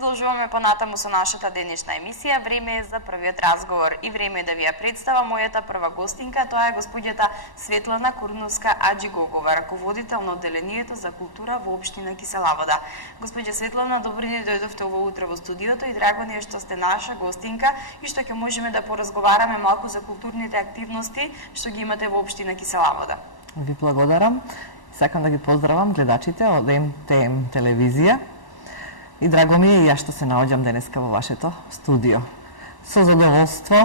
Продолжуваме понатаму со нашата денешна емисија. Време е за првиот разговор и време е да ви ја представам мојата прва гостинка. Тоа е господјата Светлана Курновска Аџигогова, раководител на одделението за култура во општина Кисела Вода. Господја Светлана, добри ден, дојдовте ово утро во студиото и драго ни е што сте наша гостинка и што ќе можеме да поразговараме малку за културните активности што ги имате во општина Кисела Вода. Ви благодарам. Сакам да ги поздравам гледачите од МТМ телевизија. И драго ми е и јас што се наоѓам денеска во вашето студио. Со задоволство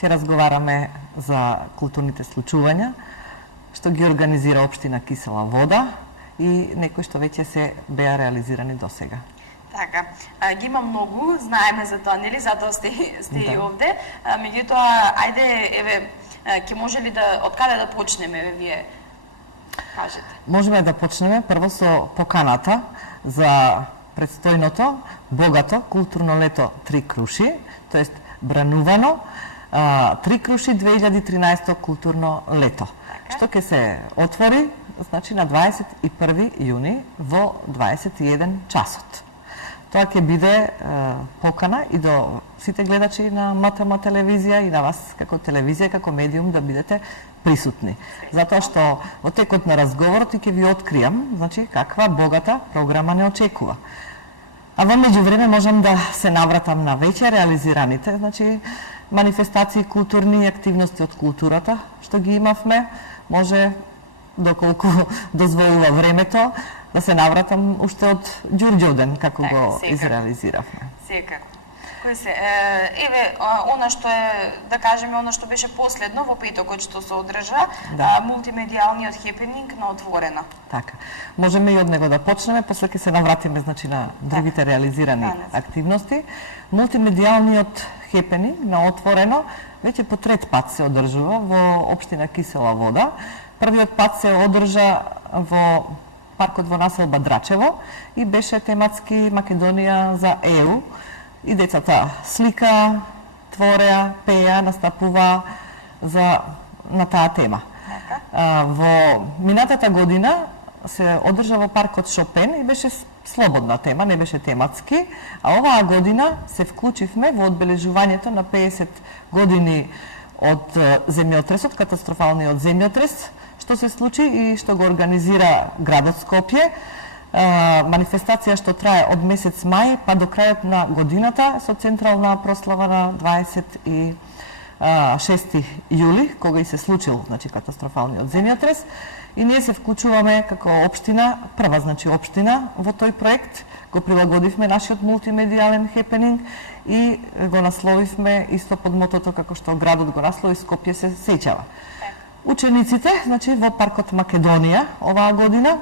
ќе разговараме за културните случувања што ги организира општина Кисела Вода и некои што веќе се беа реализирани досега. Така, ги има многу, знаеме за тоа, нели, затоа сте и овде. Меѓутоа, ајде, еве, ќе може ли да, од каде да почнеме, еве, вие кажете? Можеме да почнеме прво со поканата за предстојното богато културно лето Три круши, тоест бранувано Три круши 2013 културно лето, што ќе се отвори значи на 21 јуни во 21 часот. Тоа ќе биде покана и до сите гледачи на МТМ телевизија и на вас како телевизија, како медиум да бидете присутни. Затоа што во текот на разговорот и ќе ви откријам, значи каква богата програма не очекува. А во меѓувреме можам да се навратам на веќе реализираните, значи манифестации културни и активности од културата што ги имавме, може доколку дозволува времето да се навратам уште од Ѓурѓовден како го изреализиравме. Секако. Кој се? Еве, она што е, да кажеме, она што беше последно во петокот што се одржа, мултимедијалниот хепенинг на отворено. Така. Можеме и од него да почнеме, после ќе се навратиме значи на другите реализирани активности. Мултимедијалниот хепенинг на отворено веќе по трет пат се одржува во општина Кисела Вода. Првиот пат се одржа во паркот во населба Драчево и беше тематски Македонија за ЕУ. И децата слика, твореа, пеа, настапува на таа тема. Во минатата година се одржа во паркот Шопен и беше слободна тема, не беше тематски, а оваа година се вклучивме во одбележувањето на 50 години од земјотресот, катастрофалниот земјотрес, што се случи и што го организира градот Скопје. Манифестација што трае од месец мај па до крајот на годината со централна прослава на 26 јули, кога и се случил значи катастрофалниот земјотрес, и ние се вклучуваме како општина, прва значи општина во тој проект, го прилагодивме нашиот мултимедијален хепенинг и го насловивме исто под мотото како што градот го наслови Скопје се сеќава. Учениците, значи во паркот Македонија оваа година,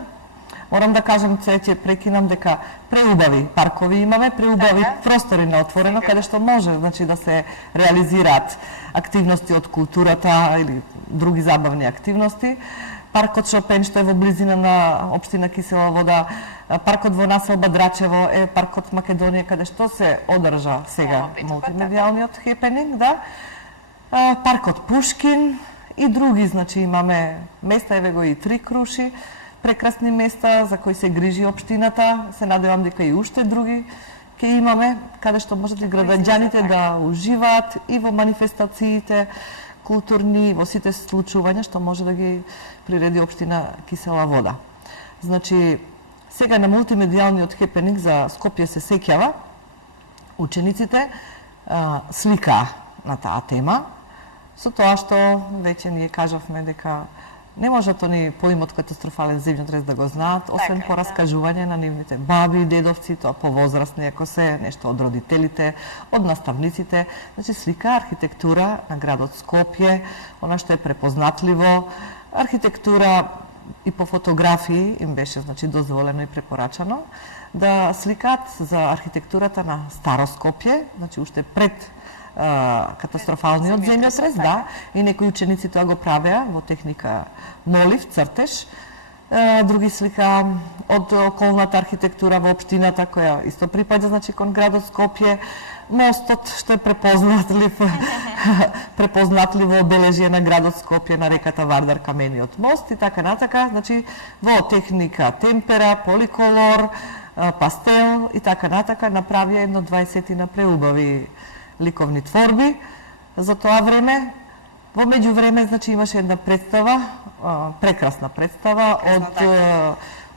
морам да кажам, ќе прекинам дека преубави паркови имаме, преубави простори на отворено, каде што може значи да се реализираат активности од културата или други забавни активности. Паркот Шопен што е во близина на општина Кисела Вода, паркот во населба Драчево е паркот Македонија каде што се одржа сега мултимедијалниот хепенинг, да. Паркот Пушкин и други, значи имаме места, еве го и Три круши, прекрасни места за кои се грижи општината, се надевам дека и уште други ќе имаме, каде што можат и граѓаните да уживаат и во манифестациите културни, во сите случувања што може да ги приреди општина Кисела Вода. Значи, сега на мултимедијалниот хепенинг за Скопје се сеќава, учениците сликаа на таа тема, со тоа што веќе ние кажавме дека не можат они поимот катастрофален земјотрес да го знаат, освен по раскажување на нивните баби и дедовци, тоа повозрастни ако се, нешто од родителите, од наставниците, значи слика архитектура на градот Скопје, она што е препознатливо, архитектура и по фотографии им беше значи дозволено и препорачано да сликаат за архитектурата на Старо Скопје, значи уште пред катастрофалниот земјотрес, да, и некои ученици тоа го правеа во техника молив, цртеж. Други слика од околната архитектура во општината која исто припаѓа значи кон градот Скопје, мостот што е препознатливо обележје на градот Скопје на реката Вардар, камениот мост и така натака, значи во техника темпера, поликолор, пастел и така натака, направија едно 20 преубави ликовни творби за тоа време. Во меѓувреме, значи, имаше една представа, прекрасна представа од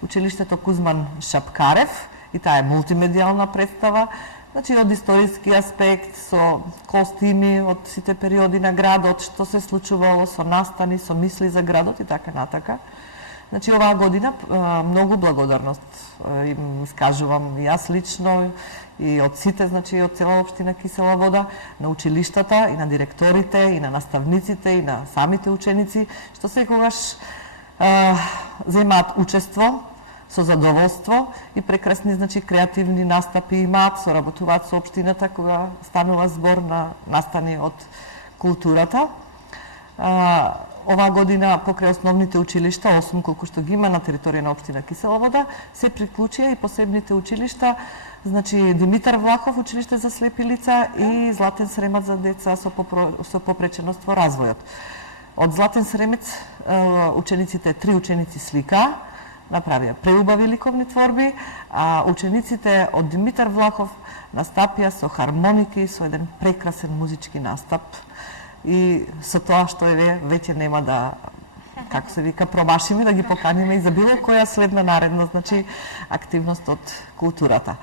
училиштето Кузман Шапкарев, и таа е мултимедијална представа, значи од историски аспект, со костими од сите периоди на градот, што се случувало, со настани, со мисли за градот и така натака. Значи, оваа година многу благодарност им искажувам и јас лично и од сите, значи од цела општина Кисела Вода, на училиштата и на директорите и на наставниците и на самите ученици, што секогаш земаат учество со задоволство и прекрасни, значи, креативни настапи имаат, соработуваат со општината кога станува збор на настани од културата. Оваа година покрај основните училишта, 8 колку што ги има на територија на општина Кисела Вода, се приклучија и посебните училишта, значи Димитар Влахов училиште за слепи лица и Златен Сремец за деца со попреченост во развојот. Од Златен Сремец учениците, 3 ученици слика, направија преубави ликовни творби, а учениците од Димитар Влахов настапија со хармоники, со еден прекрасен музички настап. И со тоа што веќе нема да, како се вика, промашиме, да ги поканиме и за било која следна наредна, значи, активност од културата.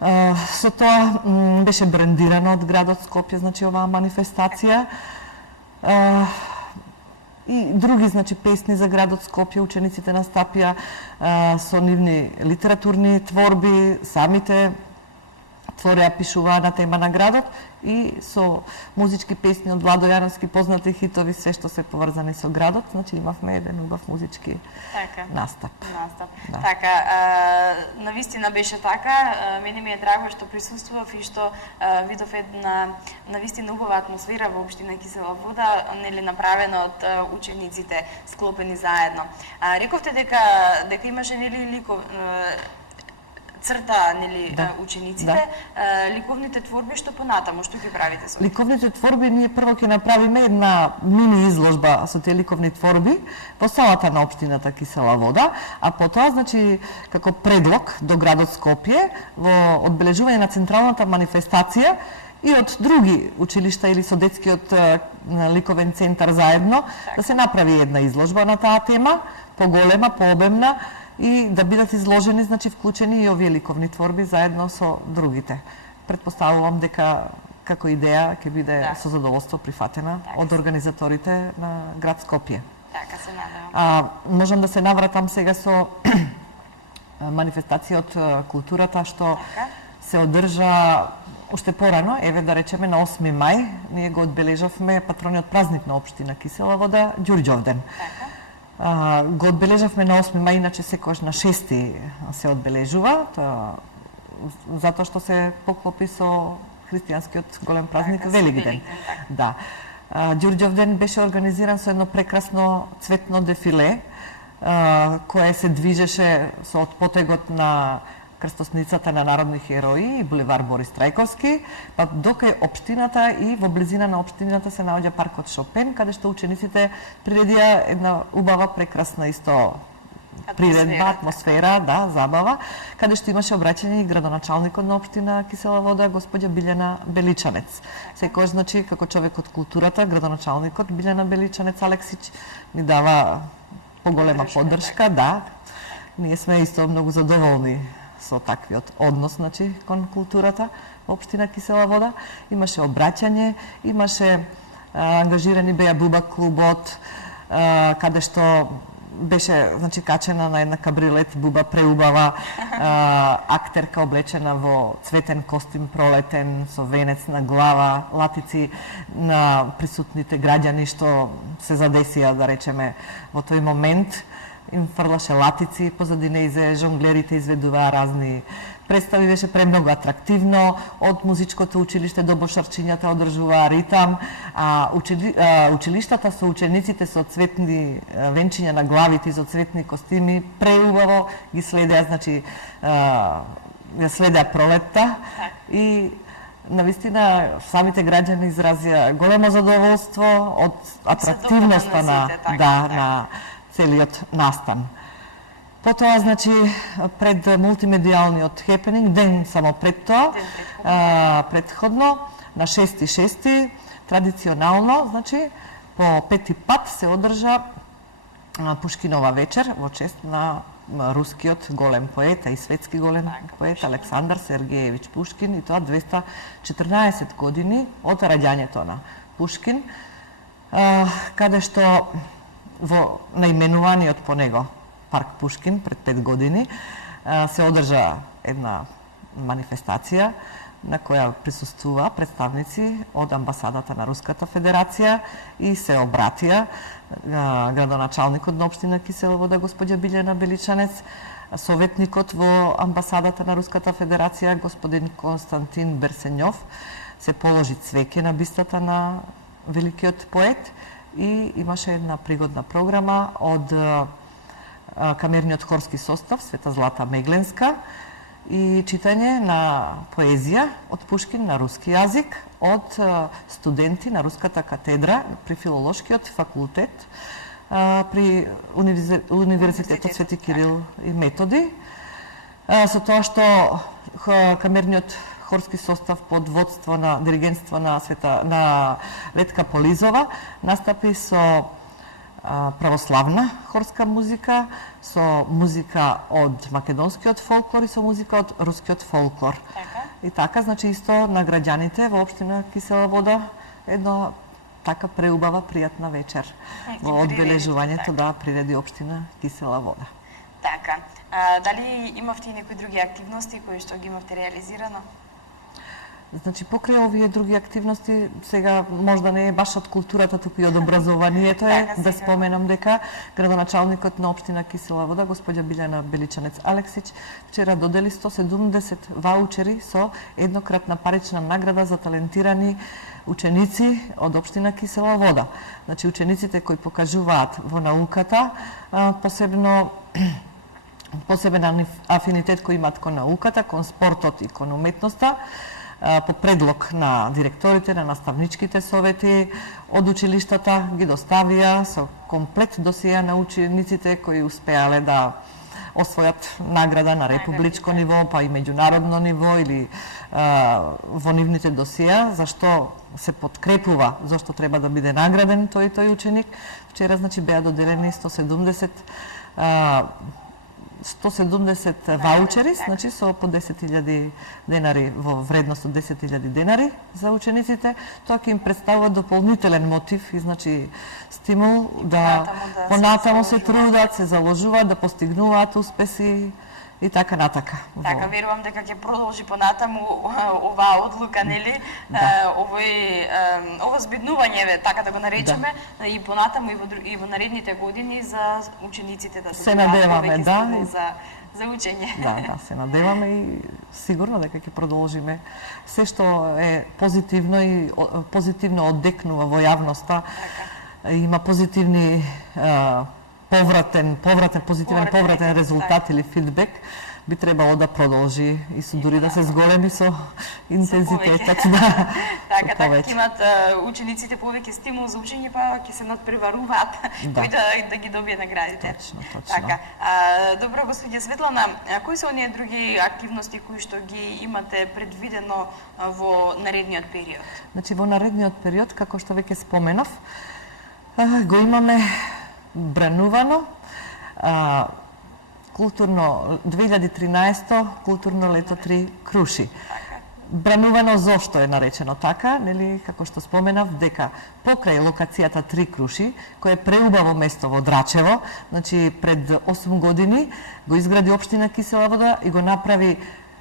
Со тоа беше брендирана од градот Скопје, значи, оваа манифестација. И други, значи, песни за градот Скопје, учениците настапија со нивни литературни творби, самите творија пишуваа на тема на градот и со музички песни од Владо Јановски, познати хитови, се што се поврзани со градот, значи имавме еден убав музички настап. Да. Така, навистина беше така, мене ми е драго што присуствував и што видов една навистина убава атмосфера во општина Кисела Вода, нели направена од учениците склопени заедно. Рековте дека имаше нели црта, нели, учениците, ликовните творби, што понатаму, што ќе правите со? Ликовните творби, ние прво ќе направиме една мини изложба со тие ликовни творби во салата на општината Кисела Вода, а потоа, значи, како предлог до градот Скопје, во одбележување на централната манифестација и од други училишта или со детскиот ликовен центар заедно, да се направи една изложба на таа тема, поголема, пообемна, и да бидат изложени, значи, вклучени и овие ликовни творби заедно со другите. Предпоставувам дека како идеја ќе биде со задоволство прифатена од организаторите на град Скопје. Така се надевам. Можам да се навратам сега со манифестација од културата што се одржа уште порано, да речеме на 8 мај, ние го одбележавме патрониот празник на општина Кисела Вода, Ѓурѓовден. Го одбележавме на 8 мај, иначе секогаш на 6 се одбележува, затоа што се поклопи со христијанскиот голем празник Великден. Да. Ѓурѓовден беше организиран со едно прекрасно цветно дефиле, кое се движеше со потегот на крстосницата на народни херои и булевар Борис Трајковски, па докај општината и во близина на општината се наоѓа паркот Шопен, каде што учениците приредија една убава, прекрасна исто приредба, атмосфера, забава, каде што имаше обраќање и градоначалникот на општина Кисела Вода, господја Билјана Беличанец. Секојаш, значи, како човек од културата, градоначалникот Билјана Беличанец Алексич ни дава поголема поддршка, Ние сме исто многу задоволни со таквиот однос, значи, кон културата во општина Кисела Вода. Имаше обраќање, имаше ангажирани беа Буба клубот, каде што беше, значи, качена на една кабрилет Буба преубава актерка облечена во цветен костим пролетен, со венец на глава, латици на присутните граѓани што се задесија, да речеме, во тој момент. Им фрлаше латици, позади нејзе жонглерите изведуваа разни представи, беше премногу атрактивно, од музичкото училиште до бошарчињата одржуваа ритам, училиштата со учениците со цветни венчиња на главите и со цветни костими преубаво ги следеа, значи, ја следеа пролетта и навистина самите граѓани изразија големо задоволство од атрактивноста на целиот настан. Потоа, значи, пред мултимедијалниот хепенинг, ден само пред тоа, предходно, на 6.6. традиционално, значи, по 5-ти пат се одржа Пушкинова вечер во чест на рускиот голем поет и светски голем поет Александар Сергеевич Пушкин, и тоа 214 години од раѓањето на Пушкин, каде што во наименуваниот по него парк Пушкин пред 5 години се одржа една манифестација на која присуствува представници од амбасадата на Руската Федерација и се обратија градоначалникот на општина Кисела Вода господја Билјана Беличанец, советникот во амбасадата на Руската Федерација господин Константин Берсенјов, се положи цвеќе на бистата на великиот поет и имаше една пригодна програма од камерниот хорски состав Света Злата Мегленска и читање на поезија од Пушкин на руски јазик од студенти на Руската катедра при Филолошкиот факултет при Универзитетот Свети Кирил и Методи. Со тоа што камерниот хорски состав под водство на диригентство на Летка Полизова настапи со православна хорска музика, со музика од македонскиот фолклор и со музика од рускиот фолклор. И така, значи, исто на граѓаните во општина Кисела Вода една така преубава, пријатна вечер во одбележувањето да приреди општина Кисела Вода. Така. Дали имавте и некои други активности кои што ги имавте реализирано? Значи, покрај овие други активности, сега можда не е баш од културата, туку и од образованието е, да споменам дека градоначалникот на општина Кисела Вода, господја Билјана Беличанец Алексич, вчера додели 170 ваучери со еднократна парична награда за талентирани ученици од општина Кисела Вода. Значи, учениците кои покажуваат во науката, посебен афинитет кој имаат кон науката, кон спортот и кон уметноста, по предлог на директорите, на наставничките совети од училиштата ги доставија со комплет досија на учениците кои успеале да освојат награда на републичко ниво, па и меѓународно ниво или во нивните досија, зашто се подкрепува, зашто треба да биде награден тој ученик. Вчера, значи, беа доделени 170 ваучери, значи со по 10.000 денари во вредност од 10.000 денари за учениците. Тоа ќе им представува дополнителен мотив и, значи, стимул да понатаму се трудат, се заложуваат, да постигнуваат успеси и така натака. Така, верувам дека ќе продолжи понатаму оваа одлука, нели? Ово збиднување, така да го наречеме, и понатаму и во наредните години за учениците да се надеваме, за учење. Да, се надеваме и сигурно дека ќе продолжиме. Се што е позитивно и позитивно оддекнува во јавноста, има позитивни повратен резултат или фидбек, би требало да продолжи и со дури да се зголеми со интензитетот. Така имат учениците повеќе стимул за учење, па ќе се надпреваруваат кои да ги добие наградите. Точно. Така. Добро, господја Светлана, кои се оние други активности кои што ги имате предвидено во наредниот период? Значи, во наредниот период, како што веќе споменав, го имаме бранувано културно 2013 културно лето 3 круши. Бранувано зошто е наречено така, нели, како што споменав, дека покрај локацијата 3 круши, кој е преубаво место во Драчево, значи пред 8 години го изгради општина Кисела Вода и го направи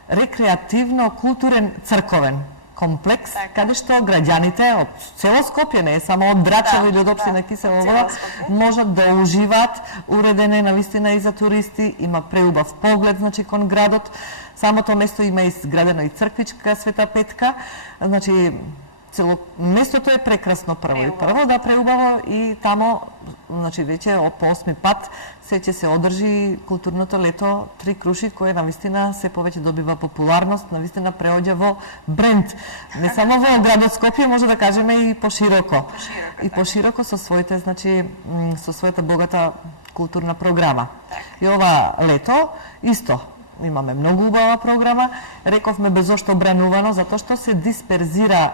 рекреативно културен црковен комплекс, каде што граѓаните од цело Скопје, не е само од Драчево или од општина Кисела Вода, можат да уживаат, уредене навистина и за туристи, има преубав поглед, значи, кон градот. Самото место има изградена и црквичка Света Петка, значи, местото е прекрасно прво и прво да преубаво и тамо значи веќе по 8 пат ќе се одржи културното лето Три круши, кое навистина се повеќе добива популарност, навистина преоѓа во бренд. Не само во градот Скопје, може да кажеме и пошироко. И пошироко со своите, значи со својата богата културна програма. И ова лето исто имаме многу убава програма, рековме безошто бранувано, затоа што се дисперзира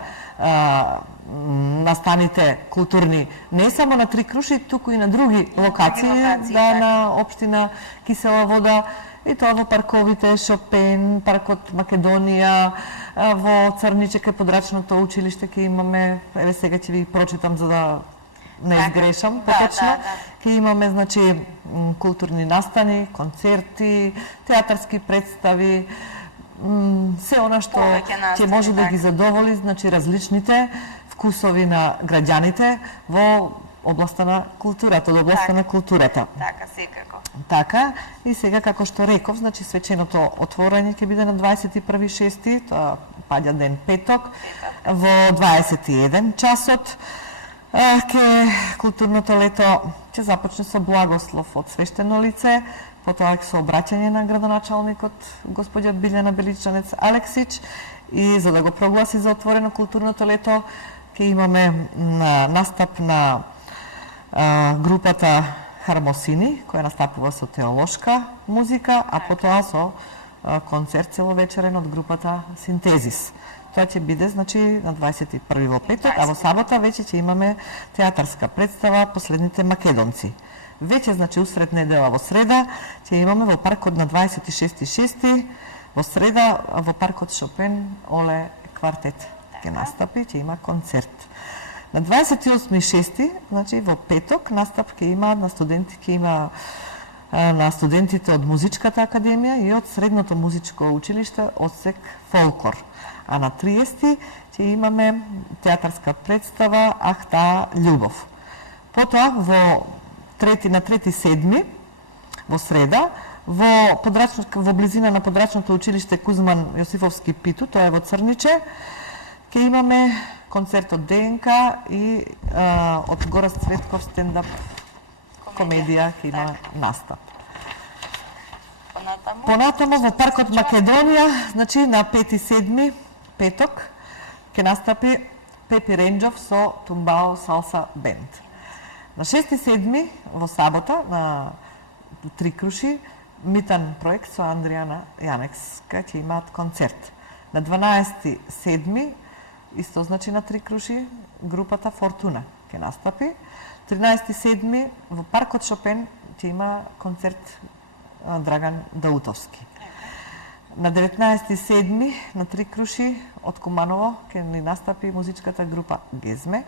настаните културни не само на Три круши, туку и на други локации, да, на општина Кисела вода, и тоа во парковите Шопен, паркот Македонија, во Црниче кај подрачното училиште ќе имаме, еве сега ќе ви прочитам за да не изгрешам поточно. Ќе имаме, значи, културни настани, концерти, театарски представи, се она што ќе може да ги задоволи, значи, различните вкусови на граѓаните во областа на културата, од областа на културата. Така, секако. Така, и сега, како што реков, значи, свеченото отворање ќе биде на 21.6, тоа паѓа ден петок, во 21 часот. Културното лето ќе започне со благослов од свештено лице, потоа со обраќање на градоначалникот господја Билјана Беличанец Алексич, и за да го прогласи за отворено културното лето ќе имаме настап на групата Хармосини, која настапува со теолошка музика, а потоа со концерт целовечерен од групата Синтезис. Тоа ќе биде, значи, на 21 во петок, а во сабота веќе ќе имаме театарска представа Последните македонци. Веќе, значи, усред недела во среда ќе имаме во паркот на 26.6, во среда во паркот Шопен Оле квартет ќе настапи, ќе има концерт. На 28.6, значи во петок, настап ќе има на студенти, ќе има на студентите од Музичката академија и од Средното музичко училиште одсек Фолклор. А на 30 ќе имаме театарска представа Ахта Љубов. Потоа во на 3.7 во среда во близина на подрачното училиште Кузман Јосифовски Питу, тоа е во Црниче, ќе имаме концерт од ДНК и од Гораст Цветков стендап комедија ќе има настап. Понатамо во паркот Македонија, значи на 5.7 петок ќе настапи Пепи Ренџов со Тумбао Салса бенд. На 6.7 во сабота на Три круши Митан проект со Андријана Јанекска ќе имаат концерт. На 12.7 исто, значи, на Три круши групата Фортуна ќе настапи. 13.7 во паркот Шопен ќе има концерт Драган Даутовски. На 19.7 на Три круши од Куманово ќе ни настапи музичката група Гезме.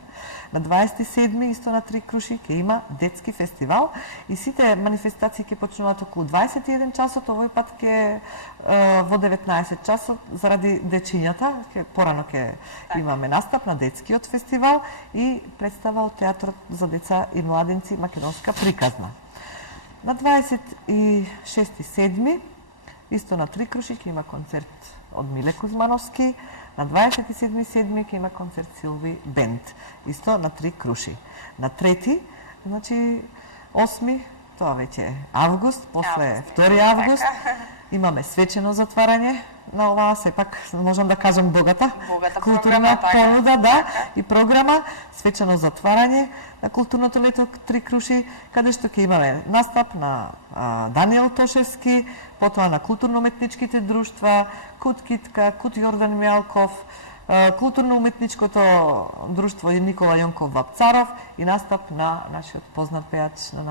На 27 исто на Три круши ќе има детски фестивал и сите манифестации ќе почнуваат околу 21 часот, овој пат ќе во 19 часот заради дечињата, порано ќе имаме настап на детскиот фестивал и представа од театрот за деца и младенци Македонска приказна. На 26.7 исто на Три круши ќе има концерт од Миле Кузмановски, на 27.7 ќе има концерт Силви бенд, исто на Три круши. На 3, значи 8, тоа веќе е август, после 2 август, имаме свечено затварање на оваа, сепак можам да кажам богата културна понуда, да, и програма, свечено затварање на културното лето Три круши, каде што ќе имаме настап на Даниел Тошевски, потоа на културно-уметничките друштва, Кут Китка, Кут Јордан Мјалков, културно-уметничкото друштво Никола Јонков Вапцаров и настап на нашиот познат пејач на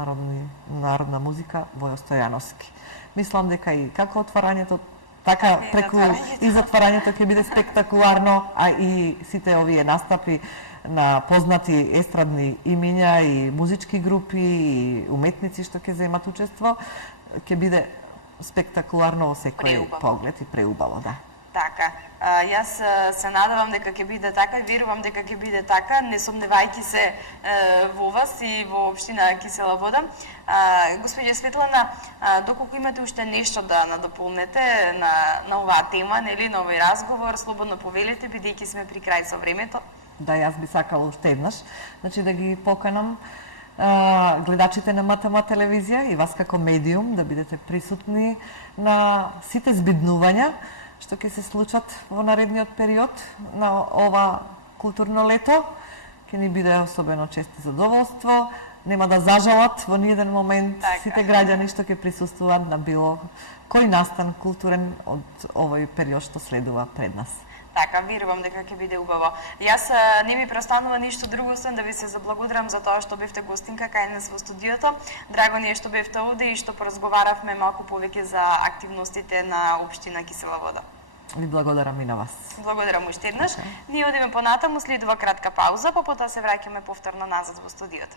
народна музика Војо Стојановски. Мислам дека и како отварањето, така преку и затварањето ќе биде спектакуларно, а и сите овие настапи на познати естрадни имиња и музички групи и уметници што ќе земат учество, ќе биде спектакуларно во секој поглед и преубаво, да. Така. Јас се надевам дека ќе биде така и верувам дека ќе биде така, не сомневајќи се во вас и во општина Кисела вода. Господја Светлана, доколку имате уште нешто да надополнете на оваа тема, нели, на овој разговор, слободно повелете, бидејќи сме при крај со времето. да јас би сакала уште еднаш, значи да ги поканам гледачите на МТМ телевизија и вас како медиум да бидете присутни на сите збиднувања што ќе се случат во наредниот период на ова културно лето. Ќе ни биде особено чест и задоволство. Нема да зажалат во ниеден момент сите граѓани што ќе присуствуваат на било кој настан културен од овој период што следува пред нас. Така, верувам дека ќе биде убаво. Јас не ми преостанува ништо друго освен да ви се заблагодарам за тоа што бевте гостинка кај нас во студиото. Драго ни е што бевте овде и што поразговаравме малку повеќе за активностите на општина Кисела Вода. Ви благодарам и на вас. Благодарам уште еднаш. Ние одиме понатаму, следува кратка пауза, па потоа се враќаме повторно назад во студиото.